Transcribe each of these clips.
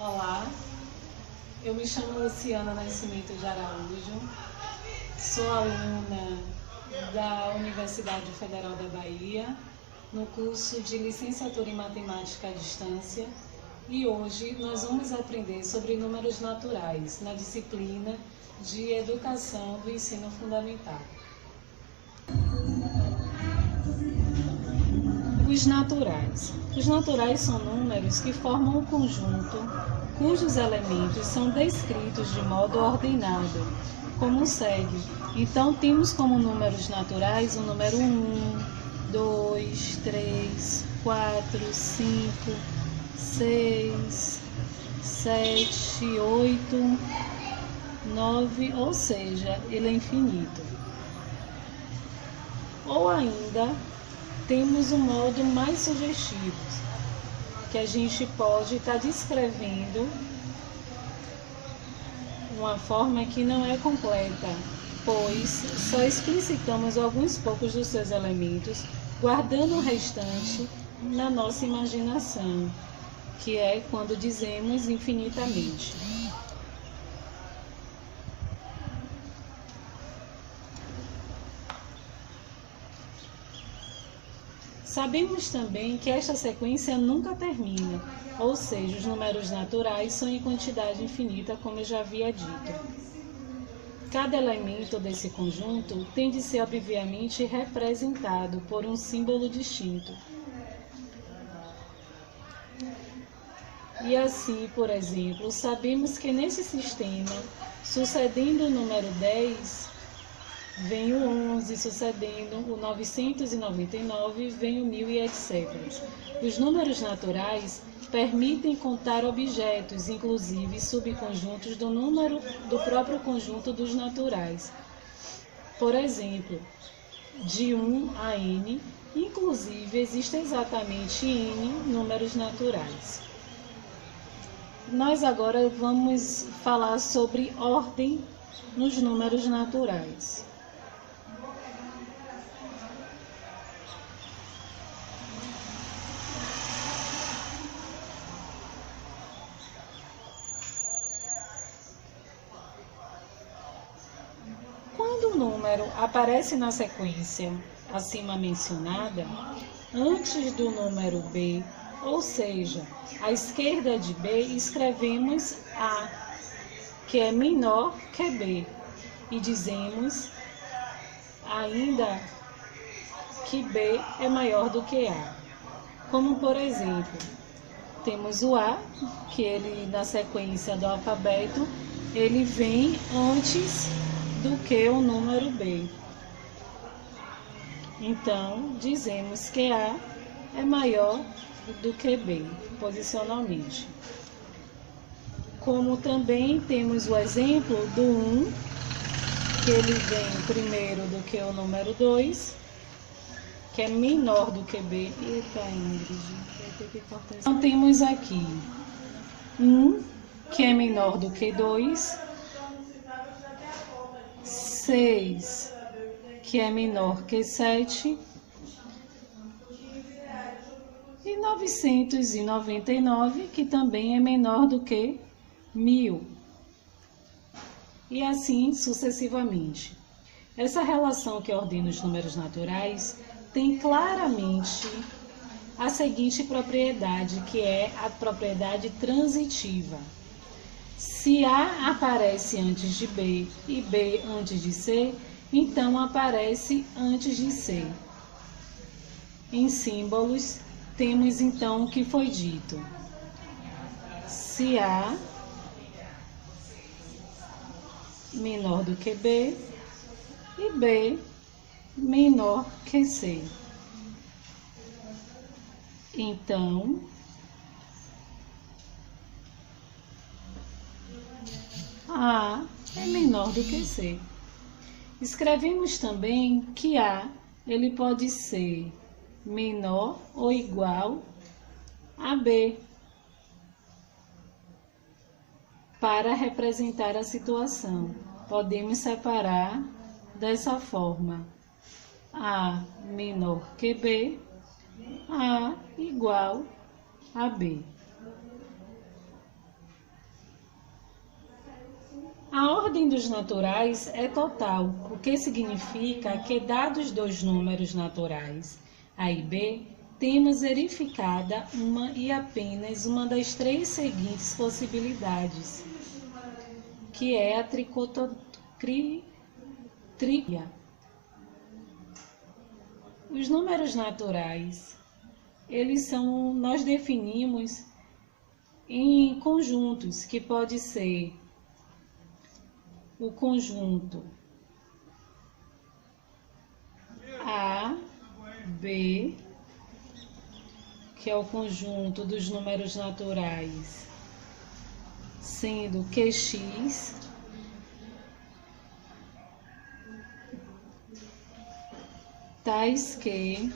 Olá, eu me chamo Luciana Nascimento de Araújo, sou aluna da Universidade Federal da Bahia, no curso de Licenciatura em Matemática à Distância, e hoje nós vamos aprender sobre números naturais na disciplina de Educação do Ensino Fundamental. Os naturais. Os naturais são números que formam um conjunto cujos elementos são descritos de modo ordenado, como segue. Então, temos como números naturais o número 1, 2, 3, 4, 5, 6, 7, 8, 9, ou seja, ele é infinito. Ou ainda, temos um modo mais sugestivo, que a gente pode estar descrevendo uma forma que não é completa, pois só explicitamos alguns poucos dos seus elementos, guardando o restante na nossa imaginação, que é quando dizemos infinitamente. Sabemos também que esta sequência nunca termina, ou seja, os números naturais são em quantidade infinita, como eu já havia dito. Cada elemento desse conjunto tem de ser obviamente representado por um símbolo distinto. E assim, por exemplo, sabemos que nesse sistema, sucedendo o número 10, vem o 11, sucedendo o 999, vem o 1000 e etc. Os números naturais permitem contar objetos, inclusive subconjuntos do número do próprio conjunto dos naturais. Por exemplo, de 1 a n, inclusive existem exatamente n números naturais. Nós agora vamos falar sobre ordem nos números naturais. Quando o número aparece na sequência acima mencionada, antes do número B, ou seja, à esquerda de B, escrevemos A, que é menor que B, e dizemos ainda que B é maior do que A. Como, por exemplo, temos o A, que ele, na sequência do alfabeto, ele vem antes do que o número B. Então, dizemos que A é maior do que B, posicionalmente. Como também temos o exemplo do 1, que ele vem primeiro do que o número 2, que é menor do que B. Eita, Ingrid, vai ter que cortar isso. Então, temos aqui 1, que é menor do que 2, 6, que é menor que 7, e 999, que também é menor do que 1000. E assim sucessivamente. Essa relação que ordena os números naturais tem claramente a seguinte propriedade, que é a propriedade transitiva. Se A aparece antes de B e B antes de C, então aparece antes de C. Em símbolos, temos então o que foi dito. Se A menor do que B e B menor que C. Então, A é menor do que C. Escrevemos também que A ele pode ser menor ou igual a B, para representar a situação. Podemos separar dessa forma: A menor que B, A igual a B. A ordem dos naturais é total, o que significa que, dados dois números naturais, A e B, temos verificada uma e apenas uma das três seguintes possibilidades, que é a tricotria. Os números naturais, nós definimos em conjuntos, que pode ser o conjunto A, B, que é o conjunto dos números naturais, sendo que x tais que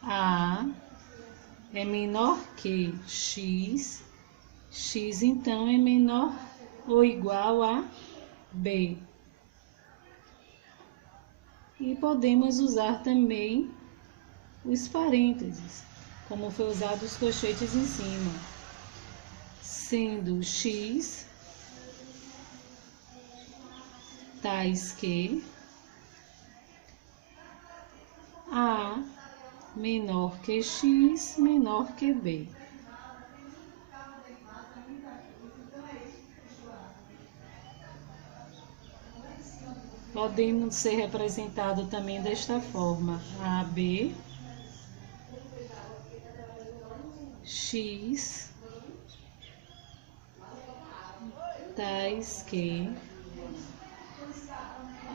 A é menor que x, x então é menor ou igual a B. E podemos usar também os parênteses, como foi usado os colchetes em cima, sendo x tais que A menor que x, menor que B. Podemos ser representado também desta forma: AB, x, tais que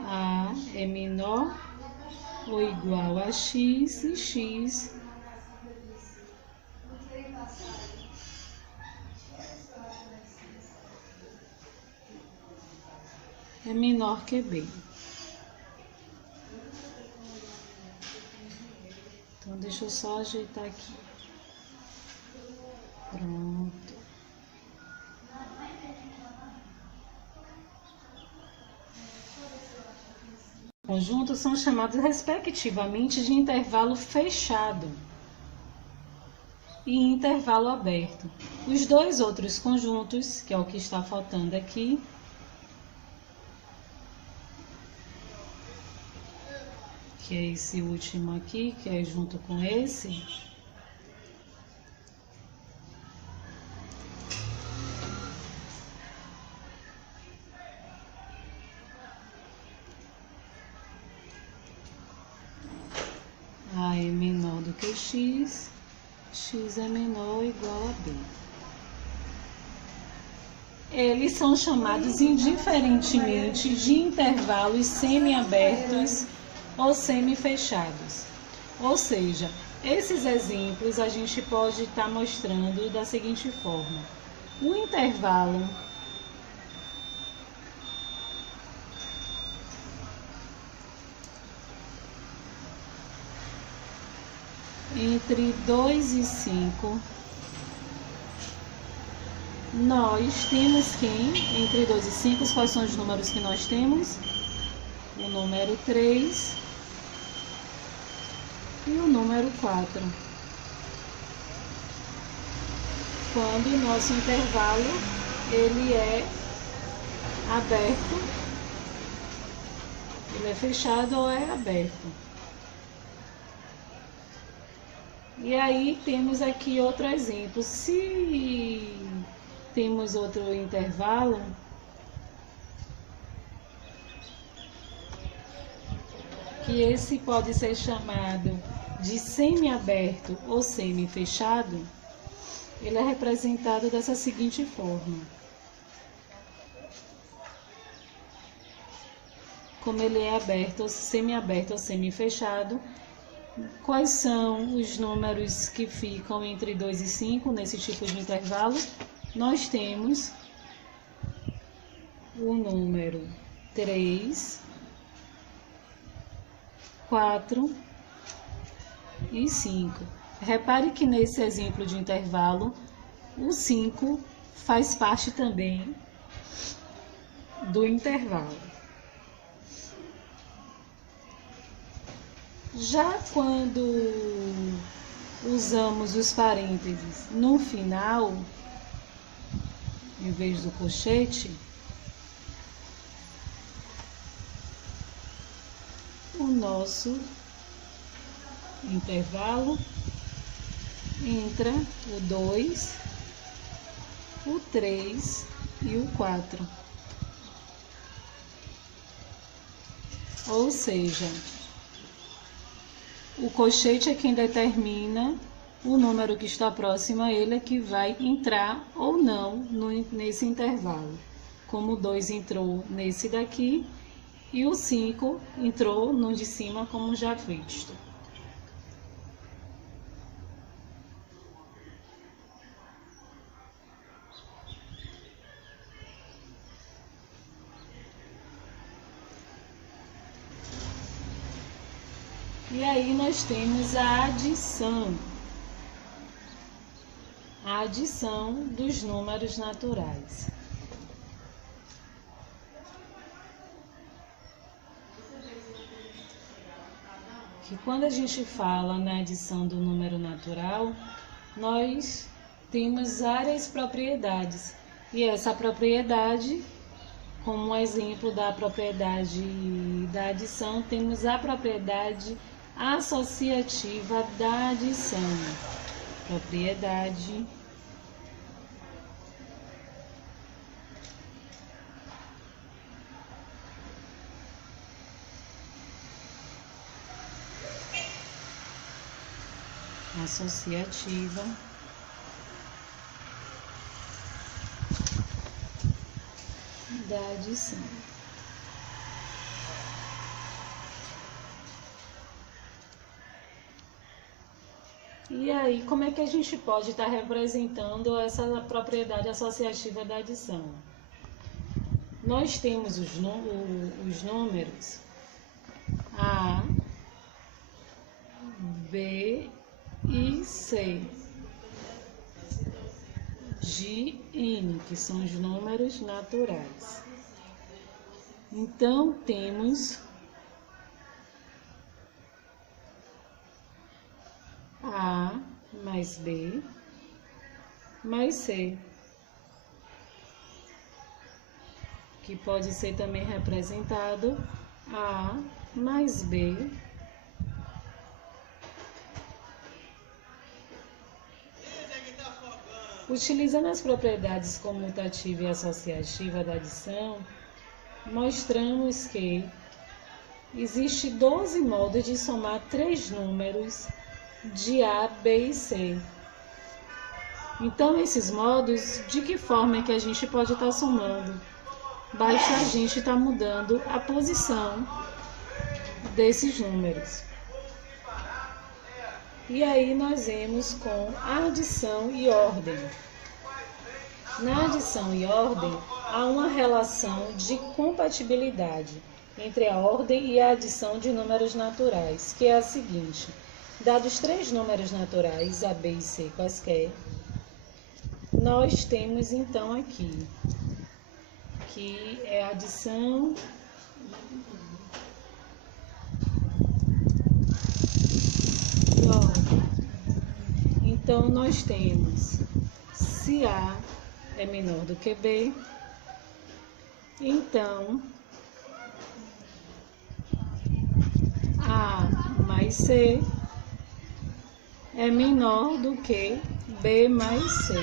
A é menor ou igual a x e x é menor que B. Então, deixa eu só ajeitar aqui. Pronto. Conjuntos são chamados respectivamente de intervalo fechado e intervalo aberto. Os dois outros conjuntos, que é o que está faltando aqui, que é esse último aqui, que é junto com esse, A é menor do que x, x é menor ou igual a B. Eles são chamados indiferentemente de intervalos semiabertos ou semifechados. Ou seja, esses exemplos a gente pode estar mostrando da seguinte forma: o intervalo entre 2 e 5, nós temos quem? Entre 2 e 5, quais são os números que nós temos? O número 3 e o número 4. Quando o nosso intervalo ele é aberto, ele é fechado ou é aberto. E aí temos aqui outro exemplo. Se temos outro intervalo, que esse pode ser chamado de semiaberto ou semifechado, ele é representado dessa seguinte forma. Como ele é aberto, ou semiaberto ou semifechado, quais são os números que ficam entre 2 e 5 nesse tipo de intervalo? Nós temos o número 3, 4 e 5. Repare que nesse exemplo de intervalo, o 5 faz parte também do intervalo. Já quando usamos os parênteses no final, em vez do colchete, o nosso intervalo entra o 2, o 3 e o 4. Ou seja, o colchete é quem determina o número que está próximo a ele, é que vai entrar ou não nesse intervalo. Como o 2 entrou nesse daqui e o 5 entrou no de cima, como já visto. E aí nós temos a adição dos números naturais. Que quando a gente fala na adição do número natural, nós temos várias propriedades. E essa propriedade, como um exemplo da propriedade da adição, temos a propriedade associativa da adição. Propriedade associativa da adição. E aí, como é que a gente pode estar representando essa propriedade associativa da adição? Nós temos os números A, B e C de N, que são os números naturais. Então, temos A mais B mais C, que pode ser também representado A mais B utilizando as propriedades comutativa e associativa da adição. Mostramos que existe 12 modos de somar 3 números de A, B e C. Então, esses modos, de que forma é que a gente pode estar somando? Basta a gente estar mudando a posição desses números. E aí nós vemos com adição e ordem. Na adição e ordem, há uma relação de compatibilidade entre a ordem e a adição de números naturais, que é a seguinte: dados 3 números naturais, A, B e C quaisquer, nós temos então aqui, que é a adição e ordem. Então, nós temos, se A é menor do que B, então A mais C é menor do que B mais C.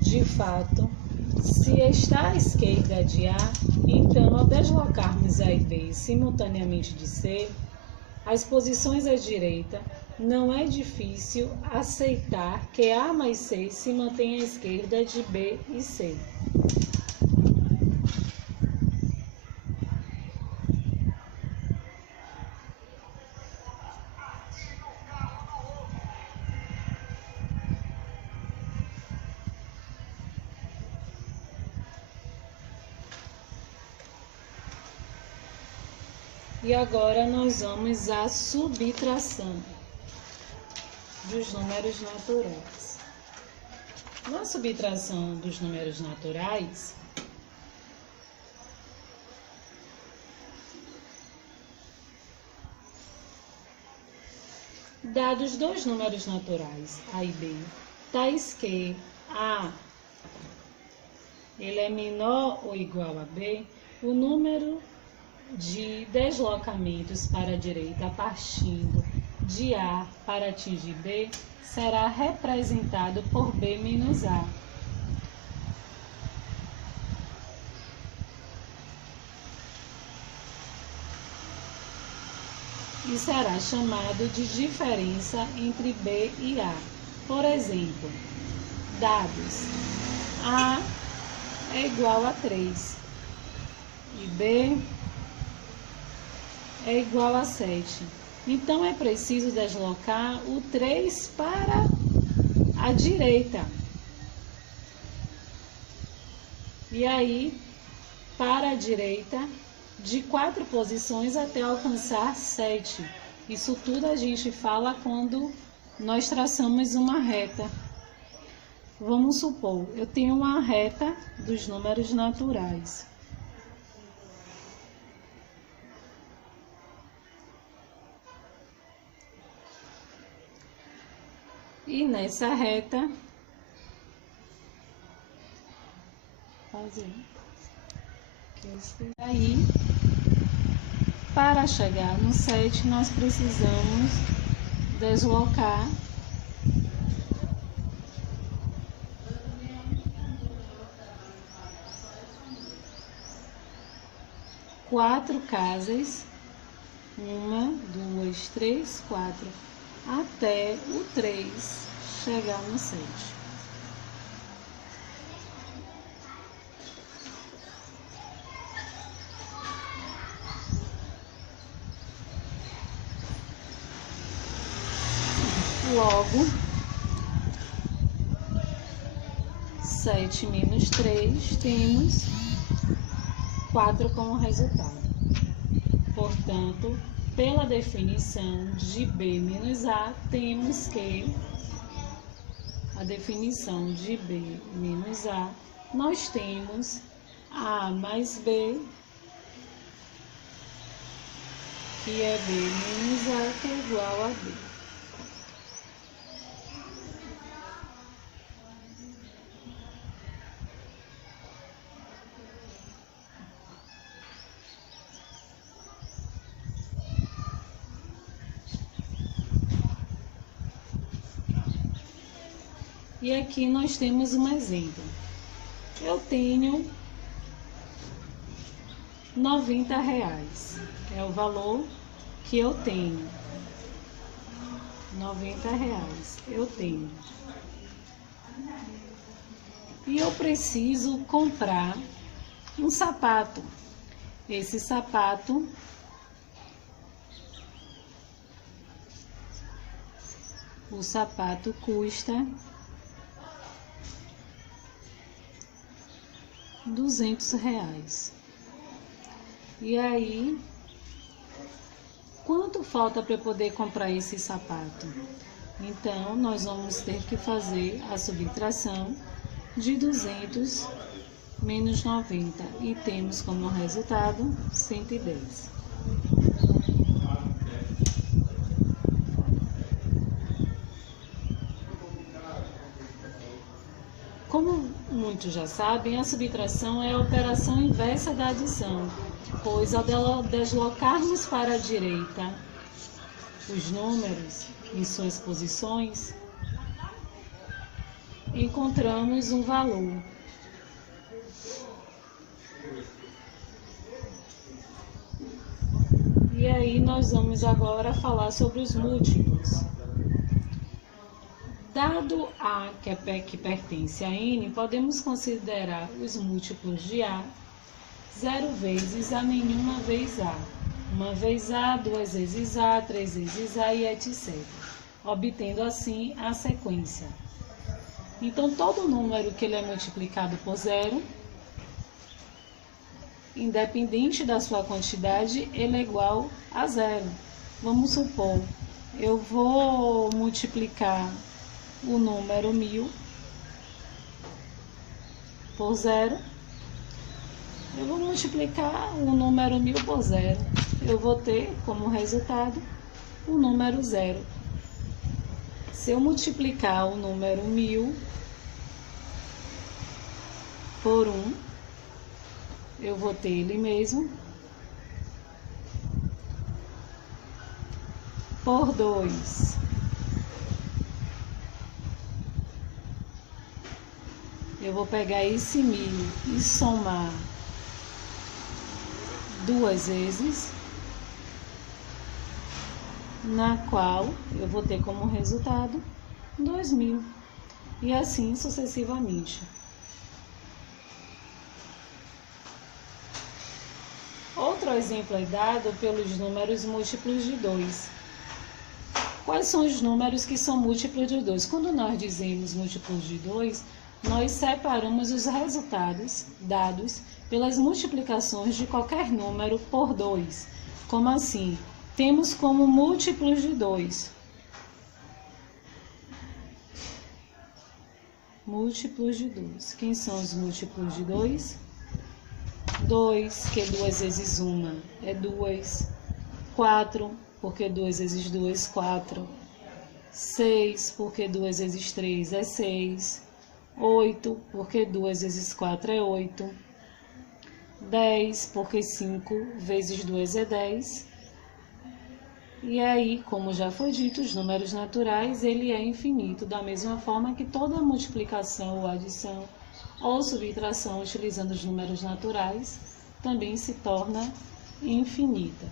De fato, se está à esquerda de A, então ao deslocarmos A e B simultaneamente de C, as posições à direita, não é difícil aceitar que A mais C se mantém à esquerda de B e C. E agora nós vamos à subtração dos números naturais. Na subtração dos números naturais, dados 2 números naturais, A e B, tais que A ele é menor ou igual a B, o número de deslocamentos para a direita partindo de A para atingir B será representado por B menos A. E será chamado de diferença entre B e A. Por exemplo, dados A é igual a 3 e B é igual a 7. Então, é preciso deslocar o 3 para a direita. E aí, para a direita, de 4 posições até alcançar 7. Isso tudo a gente fala quando nós traçamos uma reta. Vamos supor, eu tenho uma reta dos números naturais. E nessa reta, aí, para chegar no 7, nós precisamos deslocar 4 casas, 1, 2, 3, 4, até o 3 chegar no 7. Logo, 7 menos 3, temos 4 como resultado. Portanto, pela definição de B menos A, temos que a definição de B menos A, nós temos A mais B, que é B menos A, que é igual a B. E aqui nós temos um exemplo. Eu tenho R$90, é o valor que eu tenho. R$90 eu tenho. E eu preciso comprar um sapato. Esse sapato custa R$200. E aí, quanto falta para eu poder comprar esse sapato? Então, nós vamos ter que fazer a subtração de 200 menos 90 e temos como resultado 110. Como muitos já sabem, a subtração é a operação inversa da adição, pois ao deslocarmos para a direita os números em suas posições, encontramos um valor. E aí nós vamos agora falar sobre os múltiplos. Dado A que pertence a N, podemos considerar os múltiplos de A 0 vezes A nenhuma vez A, 1 vez A, 2 vezes A, 3 vezes A e etc., obtendo assim a sequência. Então, todo número que ele é multiplicado por 0, independente da sua quantidade, ele é igual a 0. Vamos supor, eu vou multiplicar o número 1000 por 0. Eu vou multiplicar o número 1000 por 0. Eu vou ter como resultado o número 0. Se eu multiplicar o número 1000 por 1, eu vou ter ele mesmo. Por 2, eu vou pegar esse 1000 e somar 2 vezes, na qual eu vou ter como resultado 2000, e assim sucessivamente. Outro exemplo é dado pelos números múltiplos de 2. Quais são os números que são múltiplos de 2? Quando nós dizemos múltiplos de 2, nós separamos os resultados dados pelas multiplicações de qualquer número por 2. Como assim? Temos como múltiplos de 2. Múltiplos de 2. Quem são os múltiplos de 2? 2, que 2 vezes 1 é 2. 4, porque 2 vezes 2, 4. 6, porque 2 vezes 3 é 6. 8, porque 2 vezes 4 é 8. 10, porque 5 vezes 2 é 10. E aí, como já foi dito, os números naturais, ele é infinito, da mesma forma que toda multiplicação ou adição ou subtração utilizando os números naturais também se torna infinita.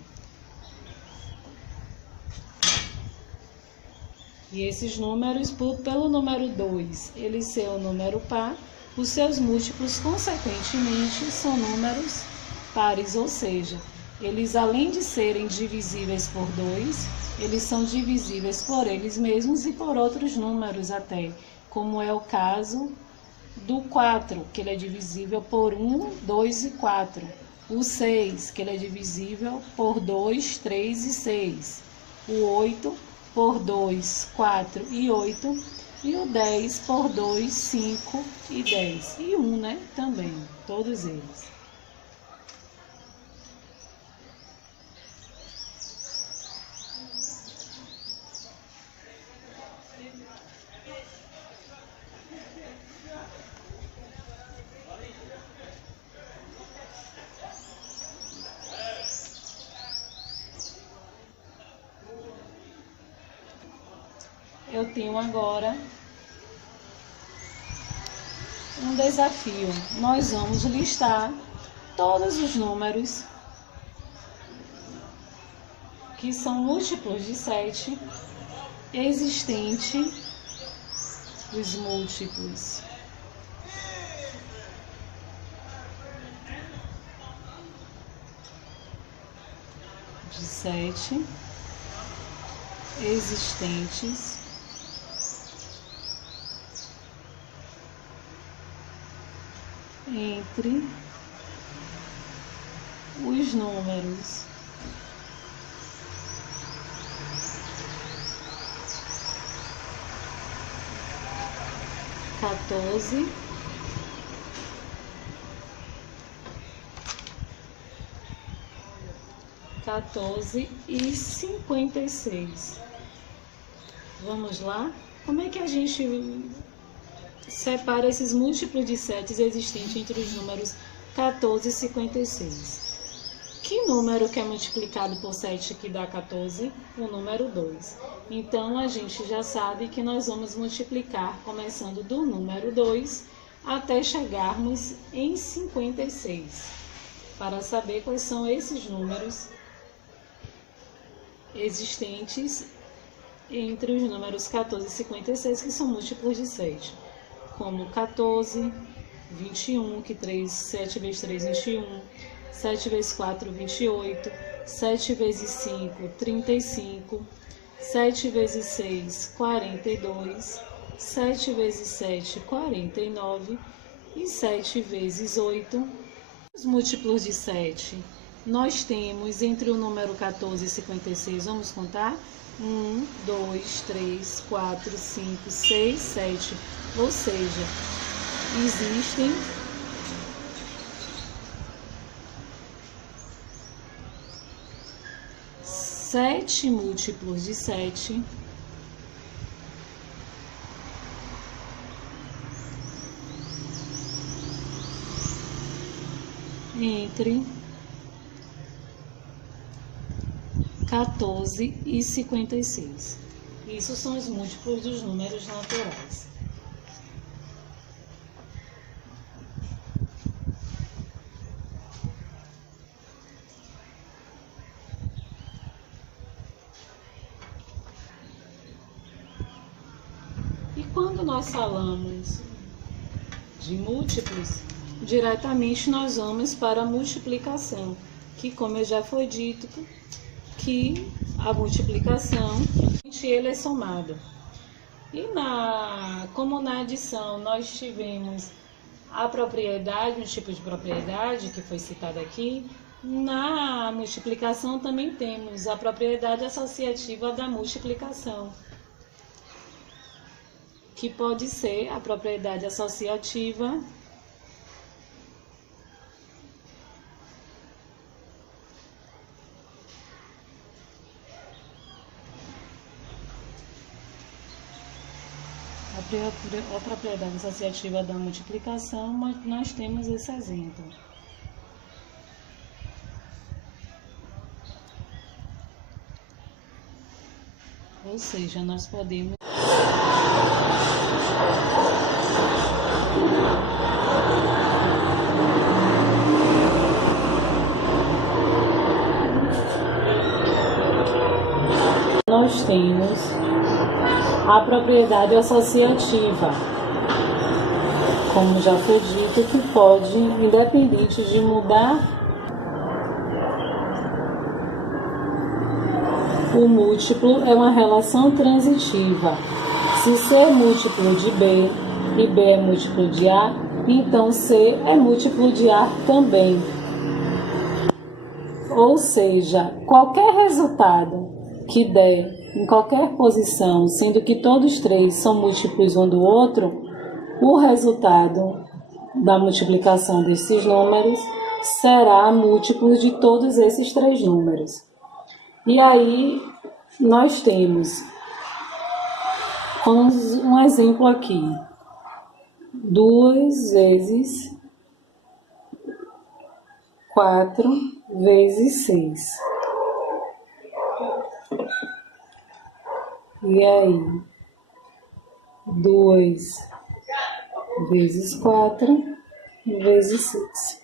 E esses números, pelo número 2, ele ser um número par, os seus múltiplos, consequentemente, são números pares, ou seja, eles, além de serem divisíveis por 2, eles são divisíveis por eles mesmos e por outros números até, como é o caso do 4, que ele é divisível por 1, 2 e 4. O 6, que ele é divisível por 2, 3 e 6. O 8, por 2, 4 e 8, e o 10 por 2, 5 e 10. E 1, né? Também, todos eles. Eu tenho agora um desafio. Nós vamos listar todos os números que são múltiplos de 7 existentes, os múltiplos de 7 existentes entre os números 14 e 56. Vamos lá? Como é que a gente separa esses múltiplos de 7 existentes entre os números 14 e 56? Que número que é multiplicado por 7 que dá 14? O número 2. Então, a gente já sabe que nós vamos multiplicar começando do número 2 até chegarmos em 56. Para saber quais são esses números existentes entre os números 14 e 56, que são múltiplos de 7. Como 14, 21, que 7 vezes 3, 21, 7 vezes 4, 28, 7 vezes 5, 35, 7 vezes 6, 42, 7 vezes 7, 49 e 7 vezes 8. Os múltiplos de 7, nós temos entre o número 14 e 56, vamos contar? 1, 2, 3, 4, 5, 6, 7. Ou seja, existem 7 múltiplos de 7 entre 14 e 56. Isso são os múltiplos dos números naturais. E quando nós falamos de múltiplos, diretamente nós vamos para a multiplicação, que, como eu já foi dito, que a multiplicação, ele é somado. E como na adição nós tivemos a propriedade, um tipo de propriedade que foi citada aqui, na multiplicação também temos a propriedade associativa da multiplicação, que pode ser a propriedade associativa a propriedade associativa da multiplicação, mas nós temos esse exemplo. Ou seja, nós podemos nós temos a propriedade associativa, como já foi dito, que pode, independente de mudar o múltiplo, é uma relação transitiva. Se C é múltiplo de B e B é múltiplo de A, então C é múltiplo de A também. Ou seja, qualquer resultado que der em qualquer posição, sendo que todos três são múltiplos um do outro, o resultado da multiplicação desses números será múltiplo de todos esses três números. E aí nós temos um exemplo aqui: 2 vezes 4 vezes 6. E aí, 2 vezes 4 vezes 6.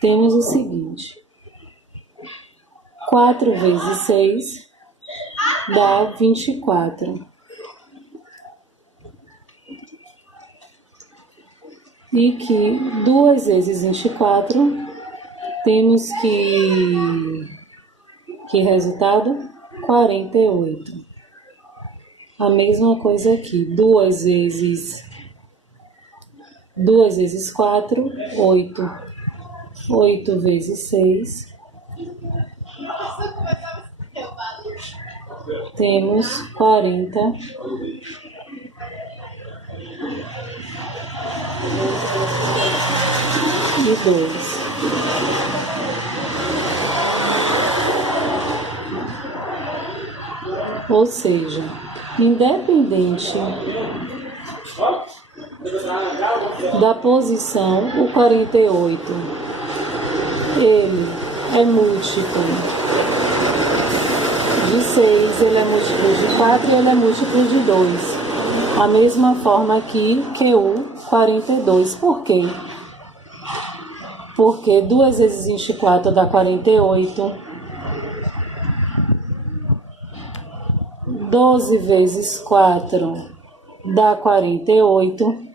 Temos o seguinte: 4 vezes 6 dá 24. E que 2 vezes 24 temos que resultado? 48. A mesma coisa aqui, 2 vezes 4, 8. 8 vezes 6, temos 42. Ou seja, independente da posição, o 48, ele é múltiplo de 6, ele é múltiplo de 4 e ele é múltiplo de 2. A mesma forma aqui que o 42. Por quê? Porque 2 vezes 24 dá 48. 12 vezes 4 dá 48.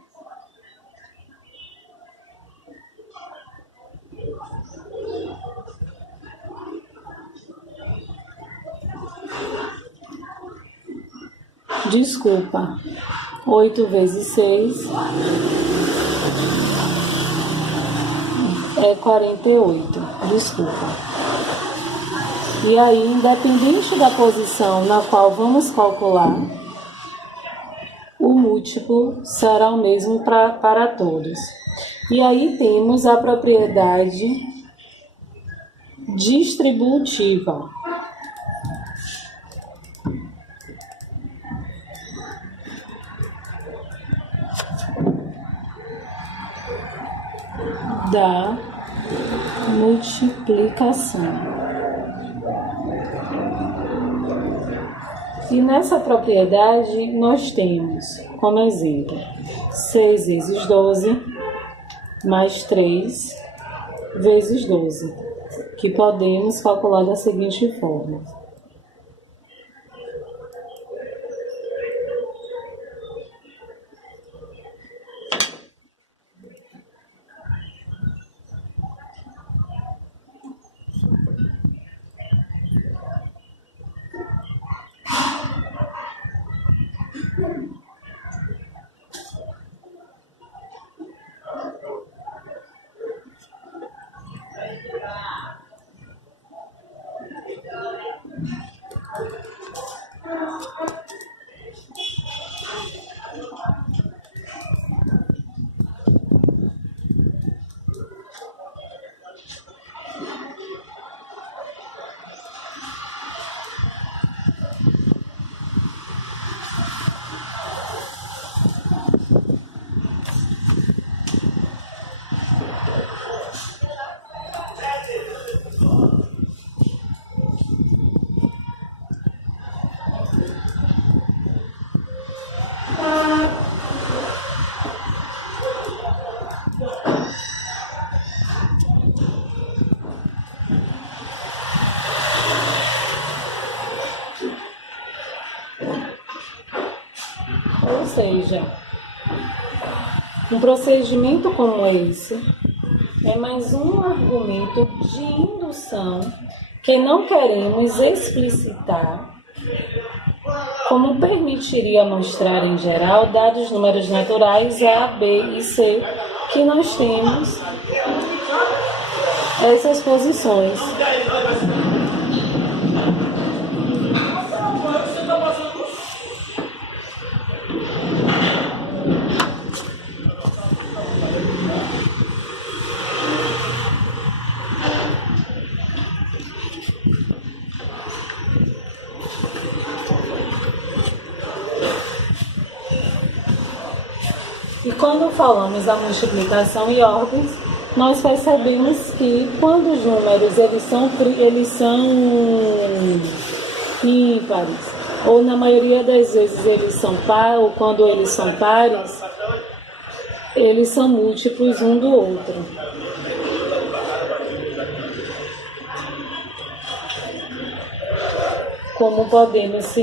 Desculpa. 8 vezes 6 é 48. Desculpa. E aí, independente da posição na qual vamos calcular, o múltiplo será o mesmo para todos. E aí temos a propriedade distributiva. Da multiplicação. E nessa propriedade nós temos, como exemplo, 6 vezes 12 mais 3 vezes 12, que podemos calcular da seguinte forma. Ou seja, um procedimento como esse é mais um argumento de indução que não queremos explicitar, como permitiria mostrar em geral, dados os números naturais A, B e C, que nós temos essas posições. E quando falamos da multiplicação em ordens, nós percebemos que quando os números eles são ímpares, ou na maioria das vezes eles são pares, ou quando eles são pares, eles são múltiplos um do outro. Como podemos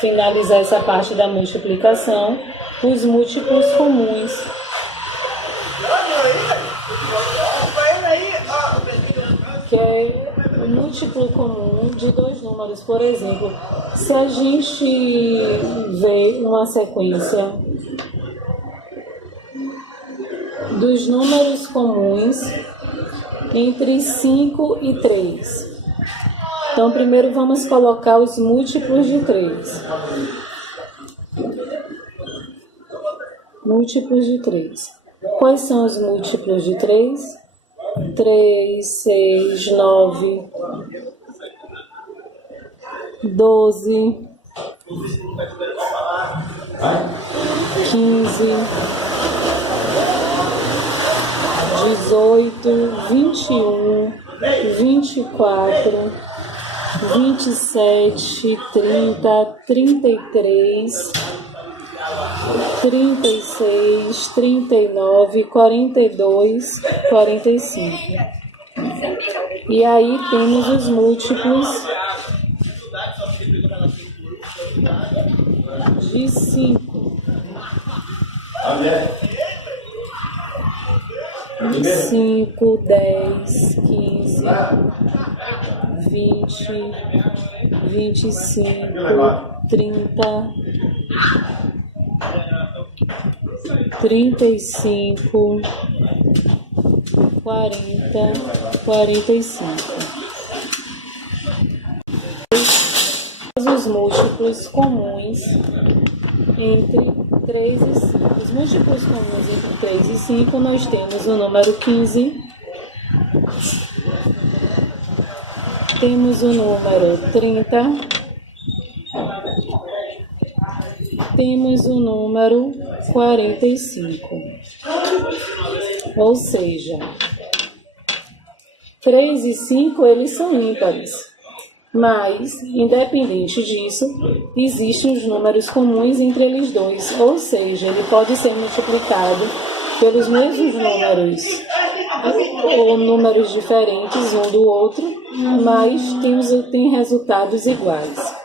finalizar essa parte da multiplicação? Os múltiplos comuns. Que é o múltiplo comum de dois números. Por exemplo, se a gente vê uma sequência dos números comuns entre 5 e 3. Então, primeiro vamos colocar os múltiplos de 3. Múltiplos de 3. Quais são os múltiplos de 3? 3, 6, 9, 12, 15, 18, 21, 24, 27, 30, 33, 36, 39, 42, 45. E aí temos os múltiplos de 5. 5, 10, 15, 20, 25, 30, 35, 40, 45. Os múltiplos comuns entre 3 e 5. Os múltiplos comuns entre 3 e 5 nós temos o número 15, temos o número 30, temos o número 45. Ou seja, 3 e 5, eles são ímpares. Mas, independente disso, existem os números comuns entre eles dois, ou seja, ele pode ser multiplicado pelos mesmos números ou números diferentes um do outro, mas tem resultados iguais.